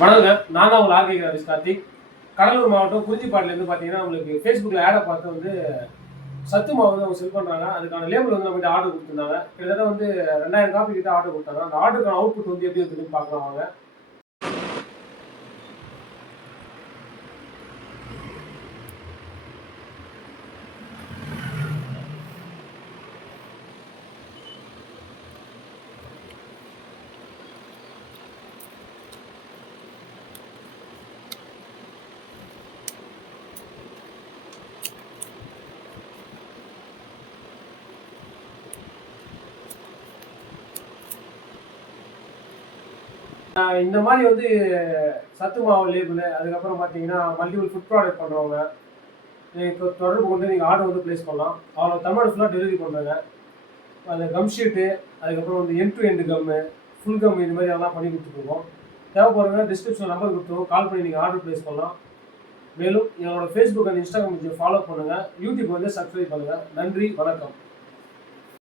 வணக்கங்க. நான் தான் உங்கள் ஆர்கே ரவிஸ் கார்த்திக். கடலூர் மாவட்டம் குறிஞ்சிப்பாடிலேருந்து பார்த்தீங்கன்னா, உங்களுக்கு ஃபேஸ்புக்கில் ஆடை பார்த்து வந்து சத்து மாவு வந்து அவங்க செல் பண்ணுறாங்க. அதுக்கான லேபிள் வந்து நம்மகிட்ட ஆர்டர் குடுத்துருந்தாங்க. கிட்டத்தட்ட வந்து 2000 காப்பி கிட்ட ஆர்டர் குடுத்தாங்க. அந்த ஆர்டருக்கான அவுட்புட் வந்து எப்படி இருக்குதுன்னு பார்க்கலாம் வாங்க. இந்த மாதிரி வந்து சத்து மாவு லேபிளு, அதுக்கப்புறம் பார்த்தீங்கன்னா மல்டிபிள் ஃபுட் ப்ராடக்ட் பண்ணுறவங்க, இப்போ தொடர்பு கொண்டு நீங்கள் ஆர்டர் வந்து ப்ளேஸ் பண்ணலாம். அவங்க தமிழ்நாடு ஃபுல்லாக டெலிவரி பண்ணுறாங்க. அந்த கம் ஷீட்டு, அதுக்கப்புறம் வந்து end to end gum, full come இது மாதிரி எல்லாம் பண்ணி கொடுத்துருக்கோம். தேவைப்படுறவங்க டிஸ்கிரிப்ஷன் நம்பர் கொடுத்துருவோம். கால் பண்ணி நீங்கள் ஆர்டர் ப்ளேஸ் பண்ணலாம். மேலும் என்னோட ஃபேஸ்புக் அண்ட் இன்ஸ்டாகிராம் பேஜை ஃபாலோ பண்ணுங்கள். யூடியூப் வந்து சப்ஸ்கிரைப் பண்ணுங்கள். நன்றி, வணக்கம்.